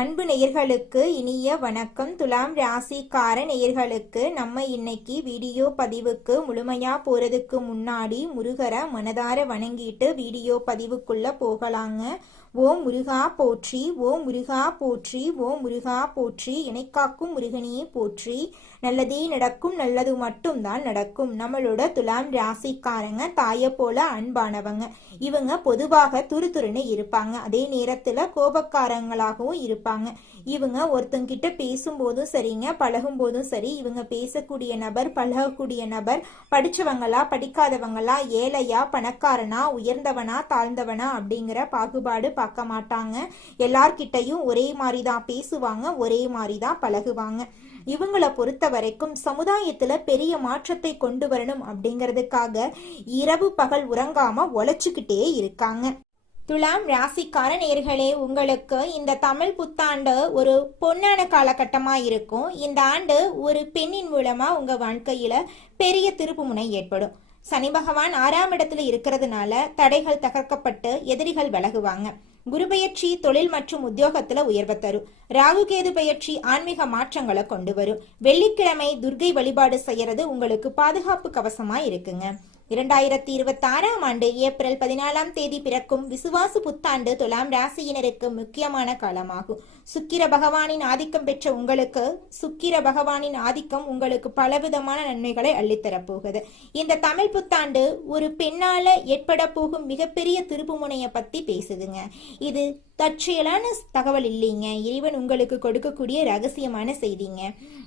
அன்பு நேயர்களுக்கு இனிய வணக்கம். துலாம் ராசிக்கார நேயர்களுக்கு நம்ம இன்னைக்கு வீடியோ பதிவுக்கு முழுமையா போறதுக்கு முன்னாடி முருகரை மனதார வணங்கிட்டு வீடியோ பதிவுக்குள்ள போகலாங்க. ஓம் முருகா போற்றி, ஓம் முருகா போற்றி, ஓம் முருகா போற்றி, இணைக்காக்கும் முருகனையே போற்றி. நல்லதே நடக்கும், நல்லது மட்டும்தான் நடக்கும். நம்மளோட துலாம் ராசிக்காரங்க தாயை போல அன்பானவங்க. இவங்க பொதுவாக துருதுருன்னு இருப்பாங்க, அதே நேரத்துல கோபக்காரங்களாகவும் இருப்பாங்க. இவங்க ஒருத்தங்கிட்ட பேசும்போதும் சரிங்க, பழகும் போதும் சரி, இவங்க பேசக்கூடிய நபர், பழகக்கூடிய நபர் படிச்சவங்களா படிக்காதவங்களா, ஏழையா பணக்காரனா, உயர்ந்தவனா தாழ்ந்தவனா அப்படிங்கிற பாகுபாடு பார்க்க மாட்டாங்க. எல்லார்கிட்டையும் ஒரே மாதிரி தான் பேசுவாங்க, ஒரே மாதிரி தான் பழகுவாங்க. இவங்களை பொறுத்த வரைக்கும் சமுதாயத்துல பெரிய மாற்றத்தை கொண்டு வரணும் அப்படிங்கிறதுக்காக இரவு பகல் உறங்காம உழைச்சுக்கிட்டே இருக்காங்க. துலாம் ராசிக்கார நேயர்களே, உங்களுக்கு இந்த தமிழ் புத்தாண்டு ஒரு பொன்னான காலகட்டமா இருக்கும். இந்த ஆண்டு ஒரு பெண்ணின் மூலமா உங்க வாழ்க்கையில பெரிய திருப்புமுனை ஏற்படும். சனி பகவான் 6ஆம் இடத்துல இருக்கிறதுனால தடைகள் தகர்க்கப்பட்டு எதிரிகள் விலகுவாங்க. குரு பெயர்ச்சி தொழில் மற்றும் உத்தியோகத்துல உயர்வை தரும். ராகு கேது பெயர்ச்சி ஆன்மீக மாற்றங்களை கொண்டு வரும். வெள்ளிக்கிழமை துர்கை வழிபாடு செய்யறது உங்களுக்கு பாதுகாப்பு கவசமா இருக்குங்க. 2026ஆம் ஆண்டு ஏப்ரல் 14ஆம் தேதி பிறக்கும் விசுவாசு புத்தாண்டு துலாம் ராசியினருக்கு முக்கியமான காலமாகும். சுக்கிர பகவானின் ஆதிக்கம் பெற்ற உங்களுக்கு பலவிதமான நன்மைகளை அள்ளித்தரப்போகுது. இந்த தமிழ் புத்தாண்டு ஒரு பெண்ணால ஏற்பட போகும் மிகப்பெரிய திருப்புமுனைய பத்தி பேசுதுங்க. இது தற்செயலான தகவல் இல்லைங்க, இறைவன் உங்களுக்கு கொடுக்கக்கூடிய ரகசியமான செய்திங்க.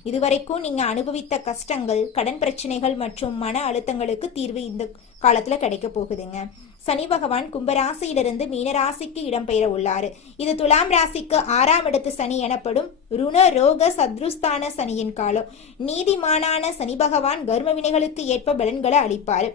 இதுவரைக்கும் நீங்க அனுபவித்த கஷ்டங்கள், கடன் பிரச்சனைகள் மற்றும் மன அழுத்தங்களுக்கு தீர்வு இந்த காலத்துல கிடைக்க போகுதுங்க. சனி பகவான் கும்பராசியிலிருந்து மீனராசிக்கு இடம்பெயர உள்ளாரு. இது துலாம் ராசிக்கு 6ஆம் இடத்து சனி எனப்படும் ருண ரோக சத்ருஸ்தான சனியின் காலம். நீதிமானான சனி பகவான் கர்ம வினைகளுக்கு ஏற்ப பலன்களை அளிப்பாரு.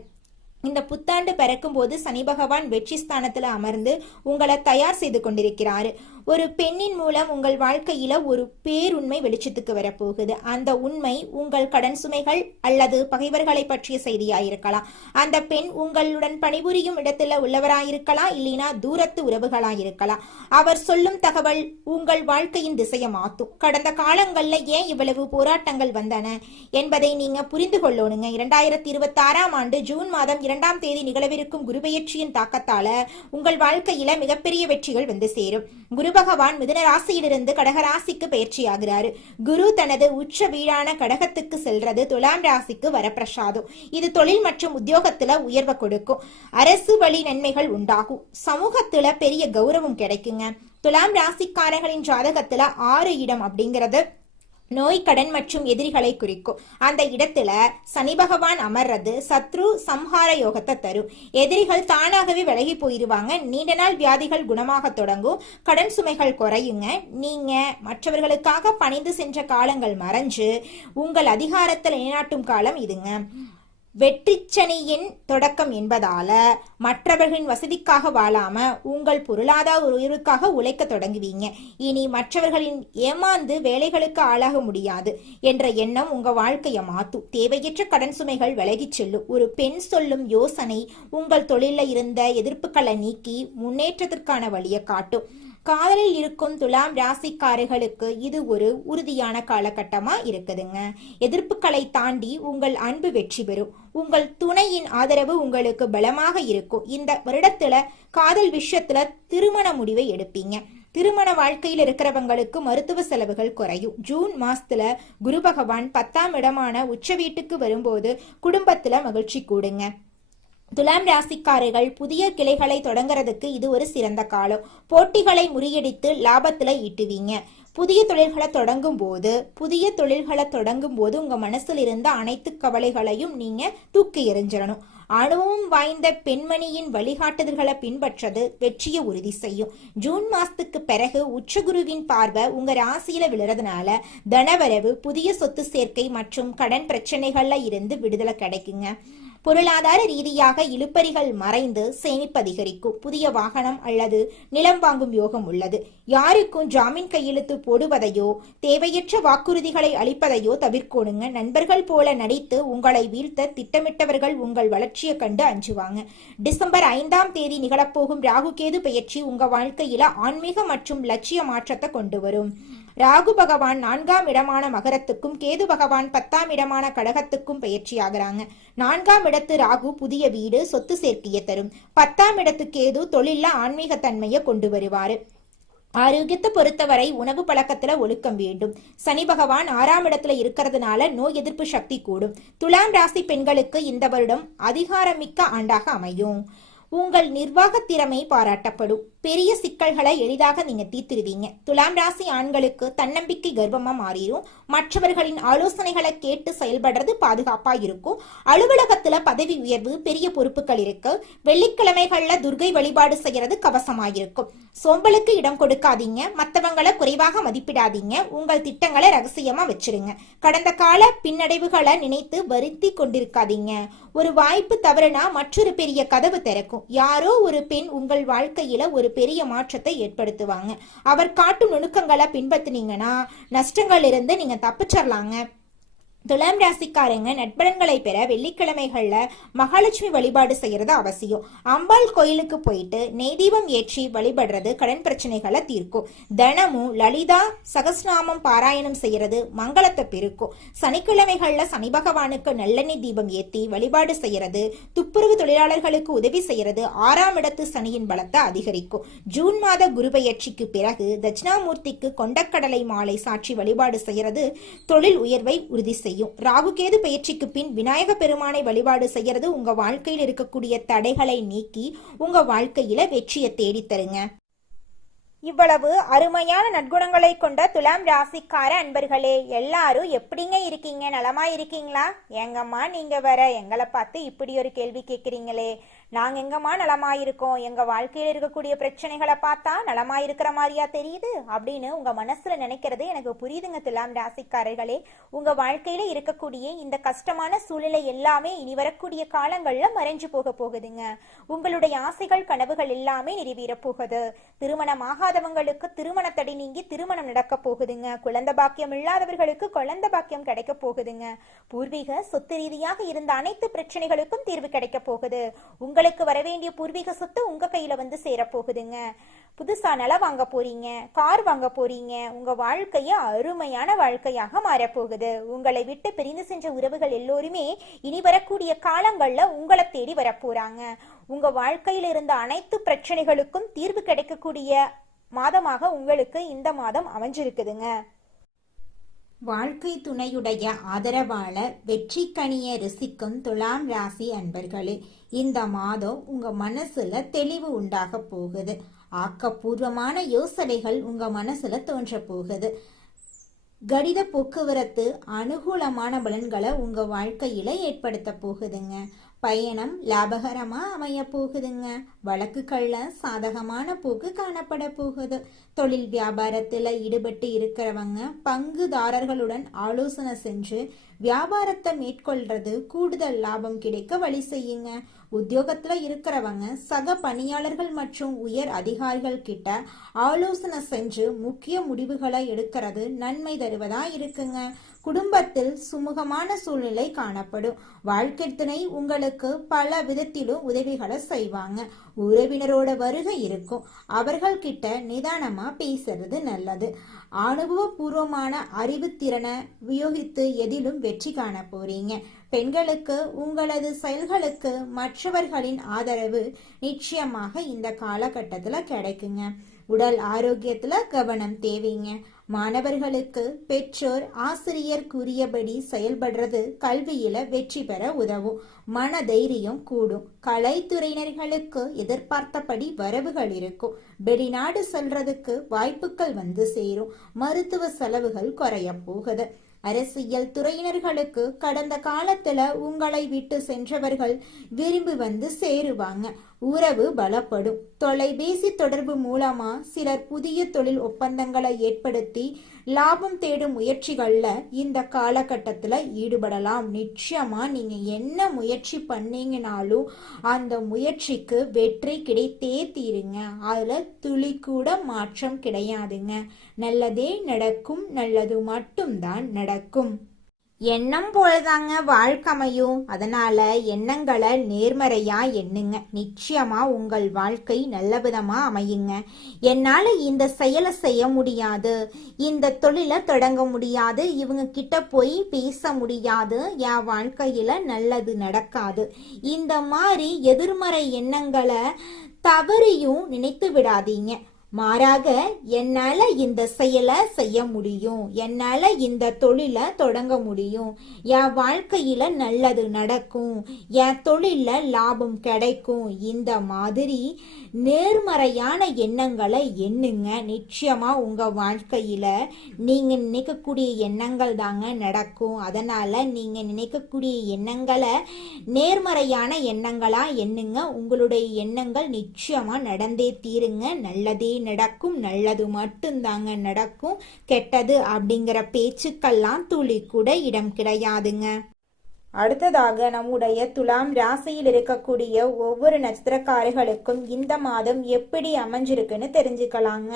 இந்த புத்தாண்டு பிறக்கும் போது சனி பகவான் வெற்றி ஸ்தானத்துல அமர்ந்து உங்களை தயார் செய்து கொண்டிருக்கிறாரு. ஒரு பெண்ணின் மூலம் உங்கள் வாழ்க்கையில ஒரு பேருண்மை வெளிச்சத்துக்கு வரப்போகுது. அந்த உண்மை உங்கள் கடன் சுமைகள் அல்லது பகைவர்களை பற்றிய செய்தியாயிருக்கலாம். அந்த பெண் உங்களுடன் பணிபுரியும் இடத்துல உள்ளவராயிருக்கலாம், இல்லைனா தூரத்து உறவுகளாயிருக்கலாம். அவர் சொல்லும் தகவல் உங்கள் வாழ்க்கையின் திசையை மாற்றும். கடந்த காலங்கள்ல ஏன் இவ்வளவு போராட்டங்கள் வந்தன என்பதை நீங்க புரிந்து கொள்ளணுங்க. 2026ஆம் ஆண்டு ஜூன் மாதம் 2ஆம் தேதி நிகழவிருக்கும் குரு பெயர்ச்சியின் தாக்கத்தால உங்கள் வாழ்க்கையில மிகப்பெரிய வெற்றிகள் வந்து சேரும். குரு பகவான் மிதுன ராசியிலிருந்து கடக ராசிக்கு பயிற்சி ஆகிறாரு. குரு தனது உச்ச வீடான கடகத்துக்கு செல்றது துலாம் ராசிக்கு வரப்பிரசாதம். இது தொழில் மற்றும் உத்தியோகத்துல உயர்வை கொடுக்கும். அரசு வழி நன்மைகள் உண்டாகும். சமூகத்துல பெரிய கௌரவம் கிடைக்குங்க. துலாம் ராசிக்காரர்களின் ஜாதகத்துல 6 இடம் அப்படிங்கிறது நோய், கடன் மற்றும் எதிரிகளை குறிக்கும். அந்த இடத்துல சனி பகவான் அமர்றது சத்ரு சம்ஹார யோகத்தை தரும். எதிரிகள் தானாகவே விலகி போயிருவாங்க. நீண்ட நாள் வியாதிகள் குணமாக தொடங்கும். கடன் சுமைகள் குறையுங்க. நீங்க மற்றவர்களுக்காக பணிந்து சென்ற காலங்கள் மறைஞ்சு உங்கள் அதிகாரத்தை நிலைநாட்டும் காலம் இதுங்க. வெற்றிச்சனியின் தொடக்கம் என்பதால மற்றவர்களின் வசதிக்காக வாழாம உங்கள் பொருளாதார உயர்வுக்காக உழைக்க தொடங்குவீங்க. இனி மற்றவர்களின் ஏமாந்து வேலைகளுக்கு ஆளாக முடியாது என்ற எண்ணம் உங்க வாழ்க்கையை மாற்றும். தேவையற்ற கடன் சுமைகள் விலகிச் செல்லும். ஒரு பெண் சொல்லும் யோசனை உங்கள் தொழில இருந்த எதிர்ப்புகளை நீக்கி முன்னேற்றத்திற்கான வழியை காட்டும். காதலில் இருக்கும் துலாம் ராசிக்காரர்களுக்கு இது ஒரு உறுதியான காலகட்டமா இருக்குதுங்க. எதிர்ப்புகளை தாண்டி உங்கள் அன்பு வெற்றி பெறும். உங்கள் துணையின் ஆதரவு உங்களுக்கு பலமாக இருக்கும். இந்த வருடத்துல காதல் விஷயத்துல திருமண முடிவை எடுப்பீங்க. திருமண வாழ்க்கையில் இருக்கிறவங்களுக்கு மருத்துவ செலவுகள் குறையும். ஜூன் மாசத்துல குரு பகவான் 10ஆம் இடமான உச்ச வீட்டுக்கு வரும்போது குடும்பத்துல மகிழ்ச்சி கூடுங்க. துலாம் ராசிக்காரர்கள் புதிய கிளைகளை தொடங்குறதுக்கு இது ஒரு சிறந்த காலம். போட்டிகளை முறியடித்து லாபத்துல ஈட்டுவீங்க. புதிய தொழில்களை தொடங்கும் போது உங்க மனசுல இருந்த அனைத்து கவலைகளையும் நீங்க தூக்கி எறிஞ்சிடணும். அனுபவம் வாய்ந்த பெண்மணியின் வழிகாட்டுதல்களை பின்பற்றது வெற்றியை உறுதி செய்யும். ஜூன் மாசத்துக்கு பிறகு உச்சகுருவின் பார்வை உங்க ராசியில விழுறதுனால தனவரவு, புதிய சொத்து சேர்க்கை மற்றும் கடன் பிரச்சனைகள்ல இருந்து விடுதலை கிடைக்குங்க. பொருளாதார ரீதியாக இழுபறிகள் மறைந்து சேமிப்பு அதிகரிக்கும். புதிய வாகனம் அல்லது நிலம் வாங்கும் யோகம் உள்ளது. யாருக்கும் ஜாமீன் கையெழுத்து போடுவதையோ தேவையற்ற வாக்குறுதிகளை அளிப்பதையோ தவிர்க்கணுங்க. நண்பர்கள் போல நடித்து உங்களை வீழ்த்த திட்டமிட்டவர்கள் உங்கள் வளர்ச்சியை கண்டு அஞ்சுவாங்க. டிசம்பர் 5ஆம் தேதி நிகழப்போகும் ராகு கேது பெயர்ச்சி உங்க வாழ்க்கையில ஆன்மீக மற்றும் லட்சிய மாற்றத்தை கொண்டு வரும். ராகு பகவான் 4ஆம் இடமான மகரத்துக்கும் கேது பகவான் 10ஆம் இடமான கடகத்துக்கும் பயிற்சி ஆகிறாங்க. 4ஆம் இடத்து ராகு புதிய வீடு சொத்து சேர்க்கையை தரும். 10ஆம் இடத்து கேது தொழில ஆன்மீக தன்மையை கொண்டு வருவாரு. ஆரோக்கியத்தை பொறுத்தவரை உணவு பழக்கத்துல ஒழுக்கம் வேண்டும். சனி பகவான் 6ஆம் இடத்துல இருக்கிறதுனால நோய் எதிர்ப்பு சக்தி கூடும். துலாம் ராசி பெண்களுக்கு இந்த வருடம் அதிகாரமிக்க ஆண்டாக அமையும். உங்கள் நிர்வாக திறமை பாராட்டப்படும். பெரிய சிக்கல்களை எளிதாக நீங்க தீர்த்திருவீங்க. துலாம் ராசி ஆண்களுக்கு தன்னம்பிக்கை கர்வமா மாறிடும். மற்றவர்களின் ஆலோசனைகளை கேட்டு செயல்படுறது பாதுகாப்பா இருக்கும். அலுவலகத்துல பதவி உயர்வு, பெரிய பொறுப்புகள் இருக்கு. வெள்ளிக்கிழமைகள்ல துர்கை வழிபாடு செய்யறது கவசமாயிருக்கும். சோம்பலுக்கு இடம் கொடுக்காதீங்க. மற்றவங்களை குறைவாக மதிப்பிடாதீங்க. உங்கள் திட்டங்களை ரகசியமா வச்சிருங்க. கடந்த கால பின்னடைவுகளை நினைத்து வருத்தி கொண்டிருக்காதீங்க. ஒரு வாய்ப்பு தவறுனா மற்றொரு பெரிய கதவு திறக்கும். யாரோ ஒரு பெண் உங்கள் வாழ்க்கையில ஒரு பெரிய மாற்றத்தை ஏற்படுத்துவாங்க. அவர் காட்டும் நுணுக்கங்களை பின்பற்றினீங்கன்னா நஷ்டங்கள் இருந்து நீங்க தப்பிச்சிடலாங்க. துலாம் ராசிக்காரங்க நட்பலன்களை பெற வெள்ளிக்கிழமைகள்ல மகாலட்சுமி வழிபாடு செய்யறது அவசியம். அம்பாள் கோயிலுக்கு போயிட்டு நெய் தீபம் ஏற்றி வழிபடுறது கடன் பிரச்சனைகளை தீர்க்கும். தினமும் லலிதா சகஸ்நாமம் பாராயணம் செய்யறது மங்களத்தை பெருக்கும். சனிக்கிழமைகள்ல சனி பகவானுக்கு நல்லெண்ணெய் தீபம் ஏற்றி வழிபாடு செய்யறது, துப்புரவு தொழிலாளர்களுக்கு உதவி செய்யறது 6ஆம் இடத்து சனியின் பலத்தை அதிகரிக்கும். ஜூன் மாத குரு பெயர்ச்சிக்கு பிறகு தட்சிணாமூர்த்திக்கு கொண்டக்கடலை மாலை சாட்சி வழிபாடு செய்யறது தொழில் உயர்வை உறுதி செய்யும். ராகு கேது பயிற்சிக்கு பின் விநாயக பெருமானை வழிபாடு செய்யறது உங்க வாழ்க்கையில் இருக்கக்கூடிய தடைகளை நீக்கி உங்க வாழ்க்கையில வெற்றியை தேடித்தருங்க. இவ்வளவு அருமையான நற்குணங்களை கொண்ட துலாம் ராசிக்கார அன்பர்களே, எல்லாரும் எப்படிங்க இருக்கீங்க? நலமா இருக்கீங்களா? எங்கம்மா நீங்க வர எங்களை பார்த்து இப்படி ஒரு கேள்வி கேட்குறீங்களே. நாங்க எங்கம்மா நலமா இருக்கோம், எங்க வாழ்க்கையில இருக்கக்கூடிய பிரச்சனைகளை பார்த்தா நலமா இருக்கிற மாதிரியா தெரியுது அப்படின்னு உங்க மனசுல நினைக்கிறது எனக்கு புரியுதுங்க. துலாம் ராசிக்காரர்களே, உங்க வாழ்க்கையில இருக்கக்கூடிய இந்த கஷ்டமான சூழ்நிலை எல்லாமே இனி வரக்கூடிய காலங்கள்ல மறைஞ்சு போகுதுங்க. உங்களுடைய ஆசைகள் கனவுகள் எல்லாமே நிறைவேற போகுது. திருமணமாகாதவங்களுக்கு திருமண தடை நீங்கி திருமணம் நடக்க போகுதுங்க. குழந்தை பாக்கியம் இல்லாதவர்களுக்கு குழந்தை பாக்கியம் கிடைக்க போகுதுங்க. பூர்வீக சொத்து ரீதியாக இருந்த அனைத்து பிரச்சனைகளுக்கும் தீர்வு கிடைக்க போகுது. உங்களுக்கு வரவேண்டிய பூர்வீக சொத்து உங்க கையில வந்து சேர போகுதுங்க. புதுசா நிலம் வாங்க போறீங்க, கார் வாங்க போறீங்க. உங்க வாழ்க்கைய அருமையான வாழ்க்கையாக மாறப்போகுது. உங்களை விட்டு பிரிந்து சென்ற உறவுகள் எல்லோருமே இனி வரக்கூடிய காலங்கள்ல உங்களை தேடி வரப்போறாங்க. உங்க வாழ்க்கையில இருந்த அனைத்து பிரச்சனைகளுக்கும் தீர்வு கிடைக்கக்கூடிய மாதமாக உங்களுக்கு இந்த மாதம் அமைஞ்சிருக்குதுங்க. வாழ்க்கை துணையுடைய ஆதரவால வெற்றி கனிய ருசிக்கும் துலாம் ராசி அன்பர்களே, இந்த மாதம் உங்க மனசுல தெளிவு உண்டாக போகுது. ஆக்கப்பூர்வமான யோசனைகள் உங்க மனசுல தோன்ற போகுது. கடித போக்குவரத்து அனுகூலமான பலன்களை உங்க வாழ்க்கையில ஏற்படுத்த போகுதுங்க. பயணம் லாபகரமா அமைய போகுதுங்க. வழக்குகள்ல சாதகமான போக்கு காணப்பட போகுது. தொழில் வியாபாரத்துல ஈடுபட்டு இருக்கிறவங்க பங்குதாரர்களுடன் ஆலோசனை செஞ்சு வியாபாரத்தை மேற்கொள்றது கூடுதல் லாபம் கிடைக்க வழி செய்யுங்க. உத்தியோகத்துல இருக்கிறவங்க சக பணியாளர்கள் மற்றும் உயர் அதிகாரிகள் கிட்ட ஆலோசனை செஞ்சு முக்கிய முடிவுகளை எடுக்கிறது நன்மை தருவதா இருக்குங்க. குடும்பத்தில் சுமூகமான சூழ்நிலை காணப்படும். வாழ்க்கை துணை உங்களுக்கு பல விதத்திலும் உதவிகளை செய்வாங்க. உறவினரோட வருகை இருக்கும். அவர்கள் கிட்ட நிதானமா பேசுறது நல்லது. அனுபவபூர்வமான அறிவுத்திறனை உபயோகித்து எதிலும் வெற்றி காண போறீங்க. பெண்களுக்கு உங்களது செயல்களுக்கு மற்றவர்களின் ஆதரவு நிச்சயமாக இந்த காலகட்டத்துல கிடைக்குங்க. உடல் ஆரோக்கியத்துல கவனம் தேவைங்க. மாணவர்களுக்கு பெற்றோர் ஆசிரியர் கூறியபடி செயல்படுறது கல்வியில வெற்றி பெற உதவும். மன தைரியம் கூடும். கலைத்துறையினர்களுக்கு எதிர்பார்த்தபடி வரவுகள் இருக்கும். வெளிநாடு செல்றதுக்கு வாய்ப்புகள் வந்து சேரும். மருத்துவ செலவுகள் குறைய போகுது. அரசியல் துறையினர்களுக்கு கடந்த காலத்துல உங்களை விட்டு சென்றவர்கள் விரும்பி வந்து சேருவாங்க. உறவு பலப்படும். தொலைபேசி தொடர்பு மூலமா சிலர் புதிய தொழில் ஒப்பந்தங்களை ஏற்படுத்தி லாபம் தேடும் முயற்சிகள்ல இந்த காலகட்டத்துல ஈடுபடலாம். நிச்சயமா நீங்க என்ன முயற்சி பண்ணீங்கனாலும் அந்த முயற்சிக்கு வெற்றி கிடைத்தே தீருங்க. அதுல துளி கூட மாற்றம் கிடையாதுங்க. நல்லதே நடக்கும், நல்லது மட்டும்தான் நடக்கும். எண்ணம் போலதாங்க வாழ்க்கையும். அதனால எண்ணங்களை நேர்மறையா எண்ணுங்க. நிச்சயமா உங்கள் வாழ்க்கை நல்ல விதமா அமையுங்க. என்னால இந்த செயலை செய்ய முடியாது, இந்த தொழிலை தொடங்க முடியாது, இவங்க கிட்ட போய் பேச முடியாது, என் வாழ்க்கையில நல்லது நடக்காது, இந்த மாதிரி எதிர்மறை எண்ணங்களை தவறியும் நினைத்து விடாதீங்க. மாறாக என்னால இந்த செயலை செய்ய முடியும், என்னால இந்த தொழிலை தொடங்க முடியும், என் வாழ்க்கையில நல்லது நடக்கும், என் தொழில லாபம் கிடைக்கும், இந்த மாதிரி நேர்மறையான எண்ணங்களை எண்ணுங்க. நிச்சயமா உங்க வாழ்க்கையில நீங்க நினைக்கக்கூடிய எண்ணங்கள் தாங்க நடக்கும். அதனால நீங்க நினைக்கக்கூடிய எண்ணங்களை நேர்மறையான எண்ணங்களா எண்ணுங்க. உங்களுடைய எண்ணங்கள் நிச்சயமா நடந்தே தீருங்க. நல்லதே நடக்கும், நல்லது மட்டும்தாங்க நடக்கும். கெட்டது அப்படிங்கிற பேச்சுக்கெல்லாம் துளி கூட இடம் கிடையாதுங்க. அடுத்ததாக நம்முடைய துலாம் ராசியில் இருக்கக்கூடிய ஒவ்வொரு நட்சத்திரக்காரர்களுக்கும் இந்த மாதம் எப்படி அமைஞ்சிருக்குன்னு தெரிஞ்சுக்கலாங்க.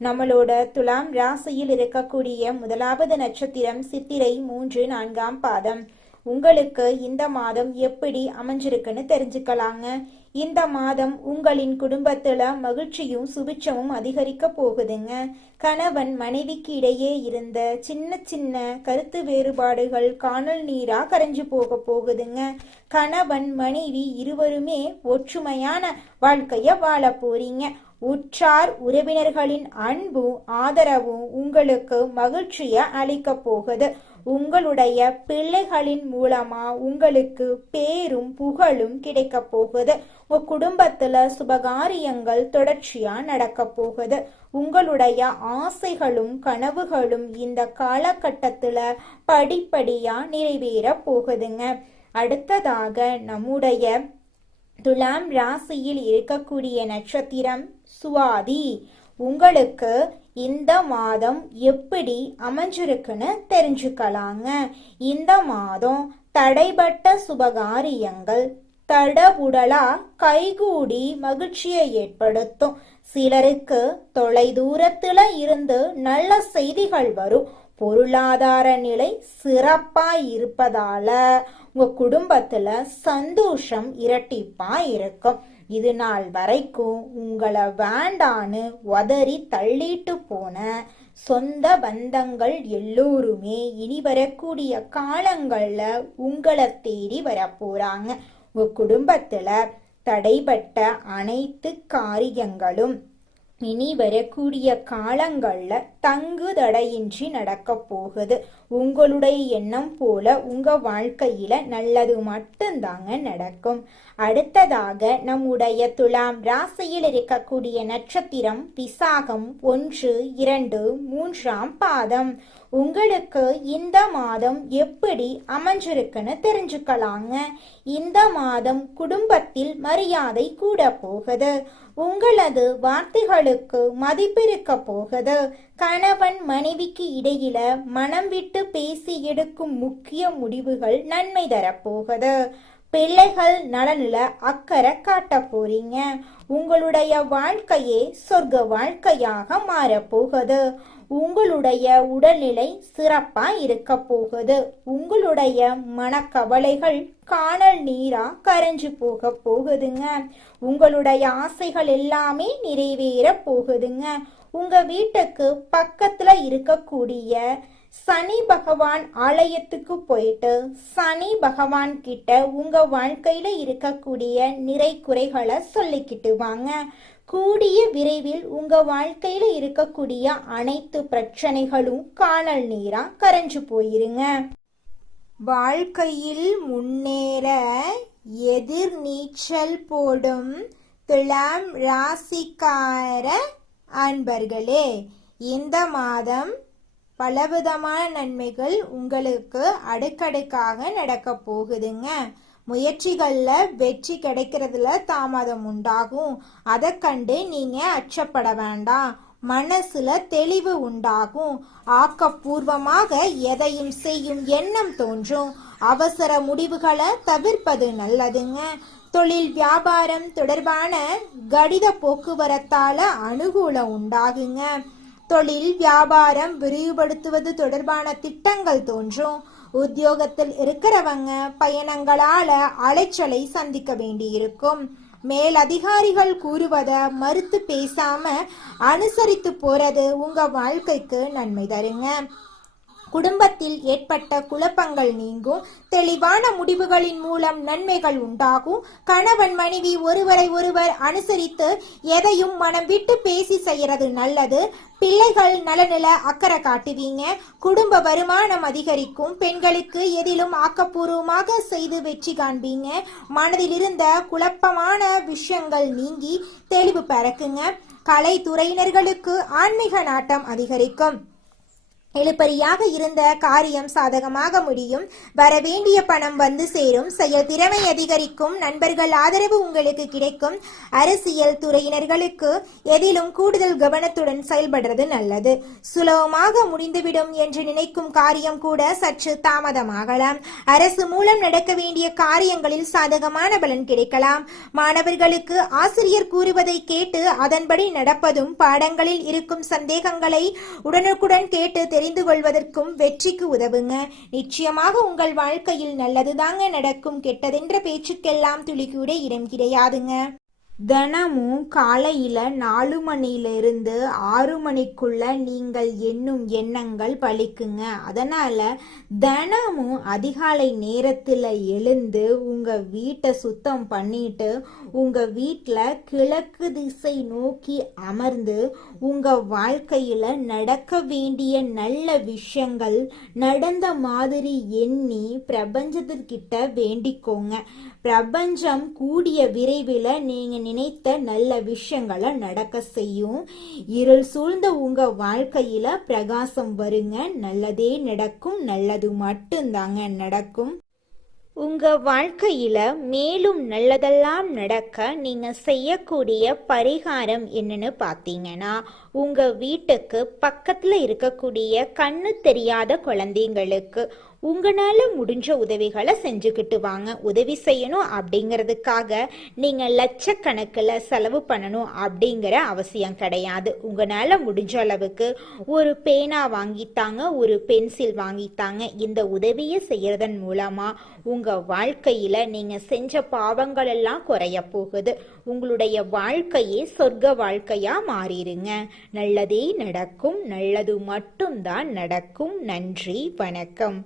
நம்மளோட துலாம் ராசியில் இருக்கக்கூடிய முதலாவது நட்சத்திரம் சித்திரை 3, 4ஆம் பாதம். உங்களுக்கு இந்த மாதம் எப்படி அமைஞ்சிருக்குன்னு தெரிஞ்சுக்கலாங்க. இந்த மாதம் உங்களின் குடும்பத்துல மகிழ்ச்சியும் சுபிட்சமும் அதிகரிக்க போகுதுங்க. கணவன் மனைவிக்கு இடையே இருந்த சின்ன சின்ன கருத்து வேறுபாடுகள் காணல் நீரா கரைஞ்சு போகுதுங்க. கணவன் மனைவி இருவருமே ஒற்றுமையான வாழ்க்கைய வாழ போறீங்க. உற்றார் உறவினர்களின் அன்பும் ஆதரவும் உங்களுக்கு மகிழ்ச்சிய அளிக்க போகுது. உங்களுடைய பிள்ளைகளின் மூலமா உங்களுக்கு பேரும் புகழும் கிடைக்க போகுது. உங்க குடும்பத்துல சுபகாரியங்கள் தொடர்ச்சியா நடக்க போகுது. உங்களுடைய ஆசைகளும் கனவுகளும் இந்த காலகட்டத்துல படிப்படியா நிறைவேற போகுதுங்க. அடுத்ததாக நம்முடைய துலாம் ராசியில் இருக்கக்கூடிய நட்சத்திரம் சுவாதி. உங்களுக்கு இந்த மாதம் எப்படி அமைஞ்சிருக்குன்னு தெரிஞ்சுக்கலாங்க. இந்த மாதம் தடைபட்ட சுபகாரியங்கள் தடபுடலா கைகூடி மகிழ்ச்சியை ஏற்படுத்தும். சிலருக்கு தொலை தூரத்துல இருந்து நல்ல செய்திகள் வரும். பொருளாதார நிலை சிறப்பா இருப்பதால உங்க குடும்பத்துல சந்தோஷம் இரட்டிப்பா இருக்கும். இது நாள் வரைக்கும் உங்களை வேண்டான்னு உதறி தள்ளிட்டு போன சொந்த பந்தங்கள் எல்லோருமே இனி வரக்கூடிய காலங்கள்ல உங்களை தேடி வரப்போறாங்க. உங்க குடும்பத்துல தடைபட்ட அனைத்து காரியங்களும் இனி வரக்கூடிய காலங்கள்ல தங்கு தடையின்றி நடக்க போகுது. உங்களுடைய எண்ணம் போல உங்க வாழ்க்கையில நல்லது மட்டும்தாங்க நடக்கும். அடுத்ததாக நம்முடைய துலாம் ராசியில் இருக்கக்கூடிய நட்சத்திரம் விசாகம் 1, 2, 3ஆம் பாதம். உங்களுக்கு இந்த மாதம் எப்படி அமைஞ்சிருக்குன்னு தெரிஞ்சுக்கலாங்க. இந்த மாதம் குடும்பத்தில் மரியாதை கூட போகுது. உங்களது வார்த்தைகளுக்கு மதிப்பிருக்க போகுது. கணவன் மனைவிக்கு இடையில மனம் விட்டு பேசி எடுக்கும் முக்கிய முடிவுகள் நன்மை தரப்போகுது. பிள்ளைகள் நலனில அக்கறை காட்ட போறீங்க. உங்களுடைய வாழ்க்கையே சொர்க்க வாழ்க்கையாக மாறப்போகுது. உங்களுடைய உடல்நிலை சிறப்பா இருக்க போகுது. உங்களுடைய மனக்கவலைகள் காணல் நீரா கரைஞ்சு போகுதுங்க. உங்களுடைய ஆசைகள் எல்லாமே நிறைவேற போகுதுங்க. உங்க வீட்டுக்கு பக்கத்துல இருக்கக்கூடிய சனி பகவான் ஆலயத்துக்கு போயிட்டு சனி பகவான் கிட்ட உங்க வாழ்க்கையில இருக்கக்கூடிய நிறை குறைகளை சொல்லிக்கிட்டு வாங்க. கூடிய விரைவில் உங்க வாழ்க்கையில இருக்கக்கூடிய அனைத்து பிரச்சனைகளும் காணல் நீரா கரைஞ்சு போயிருங்க. வாழ்க்கையில் முன்னேற எதிர் நீச்சல் போடும் துலாம் ராசிக்கார அன்பர்களே, இந்த மாதம் பலவிதமான நன்மைகள் உங்களுக்கு அடுக்கடுக்காக நடக்க போகுதுங்க. முயற்சிகள்ல வெற்றி கிடைக்கிறதுல தாமதம் உண்டாகும். அதை கண்டு நீங்க அச்சப்பட வேண்டாம். மனசுல தெளிவு உண்டாகும். ஆக்கப்பூர்வமாக எதையும் செய்யும் எண்ணம் தோன்றும். அவசர முடிவுகளை தவிர்ப்பது நல்லதுங்க. தொழில் வியாபாரம் தொடர்பான கடித போக்குவரத்தால அனுகூலம் உண்டாகுங்க. தொழில் வியாபாரம் விரிவுபடுத்துவது தொடர்பான திட்டங்கள் தோன்றும். உத்தியோகத்தில் இருக்கிறவங்க பயணங்களால அலைச்சலை சந்திக்க வேண்டியிருக்கும். மேல் அதிகாரிகள் கூறுவத மறுத்து பேசாம அனுசரித்து போறது உங்க வாழ்க்கைக்கு நன்மை தருங்க. குடும்பத்தில் ஏற்பட்ட குழப்பங்கள் நீங்கும். தெளிவான முடிவுகளின் மூலம் நன்மைகள் உண்டாகும். கணவன் மனைவி ஒருவரை ஒருவர் அனுசரித்து எதையும் மனம் விட்டு பேசி செய்யறது நல்லது. பிள்ளைகள் நலனில அக்கறை காட்டுவீங்க. குடும்ப வருமானம் அதிகரிக்கும். பெண்களுக்கு எதிலும் ஆக்கப்பூர்வமாக செய்து வெற்றி காண்பீங்க. மனதில் இருந்த குழப்பமான விஷயங்கள் நீங்கி தெளிவு பிறக்குங்க. கலைத்துறையினர்களுக்கு ஆன்மீக நாட்டம் அதிகரிக்கும். இழுபறியாக இருந்த காரியம் சாதகமாக முடியும். வரவேண்டிய பணம் வந்து சேரும். செயல் திறமை அதிகரிக்கும். நண்பர்கள் ஆதரவு உங்களுக்கு கிடைக்கும். அரசியல் துறையினர்களுக்கு எதிலும் கூடுதல் கவனத்துடன் செயல்படுறது நல்லது. சுலபமாக முடிந்துவிடும் என்று நினைக்கும் காரியம் கூட சற்று தாமதமாகலாம். அரசு மூலம் நடக்க வேண்டிய காரியங்களில் சாதகமான பலன் கிடைக்கலாம். மாணவர்களுக்கு ஆசிரியர் கூறுவதை கேட்டு அதன்படி நடப்பதும், பாடங்களில் இருக்கும் சந்தேகங்களை உடனுக்குடன் கேட்டு தெரிந்து கொள்வதற்கும் வெற்றிக்கு உதவுங்க. நிச்சயமாக உங்கள் வாழ்க்கையில் நல்லதுதாங்க நடக்கும். கெட்டதென்ற பேச்சுக்கெல்லாம் துளி கூட இடம் கிடையாதுங்க. தினமும் காலையில 4 மணியிலிருந்து 6 மணிக்குள்ள நீங்கள் எண்ணும் எண்ணங்கள் பலிக்குங்க. அதனால தினமும் அதிகாலை நேரத்துல எழுந்து உங்க வீட்டை சுத்தம் பண்ணிட்டு உங்க வீட்டில் கிழக்கு திசை நோக்கி அமர்ந்து உங்க வாழ்க்கையில நடக்க வேண்டிய நல்ல விஷயங்கள் நடந்த மாதிரி எண்ணி பிரபஞ்சத்திற்கிட்ட வேண்டிக்கோங்க. பிரபஞ்சம் கூடிய விரைவில் நீங்க நினைத்த நல்ல விஷயங்களை நடக்க செய்யும். இருள் சூழ்ந்த உங்க வாழ்க்கையில பிரகாசம் வருங்க. நல்லதே நடக்கும். நல்லது மட்டும்தாங்க நடக்கும். உங்க வாழ்க்கையில மேலும் நல்லதெல்லாம் நடக்க நீங்க செய்யக்கூடிய பரிகாரம் என்னன்னு பார்த்தீங்கன்னா, உங்க வீட்டுக்கு பக்கத்துல இருக்கக்கூடிய கண்ணு தெரியாத குழந்தைங்களுக்கு உங்களால முடிஞ்ச உதவிகளை செஞ்சுக்கிட்டு வாங்க. உதவி செய்யணும் அப்படிங்கிறதுக்காக நீங்க லட்சக்கணக்கில் செலவு பண்ணணும் அப்படிங்கிற அவசியம் கிடையாது. உங்களால முடிஞ்ச அளவுக்கு ஒரு பேனா வாங்கித்தாங்க, ஒரு பென்சில் வாங்கித்தாங்க. இந்த உதவியை செய்யறதன் மூலமா உங்க வாழ்க்கையில நீங்க செஞ்ச பாவங்கள் எல்லாம் குறைய போகுது. உங்களுடைய வாழ்க்கையே சொர்க்க வாழ்க்கையா மாறிடுங்க. நல்லதே நடக்கும். நல்லது மட்டும்தான் நடக்கும். நன்றி, வணக்கம்.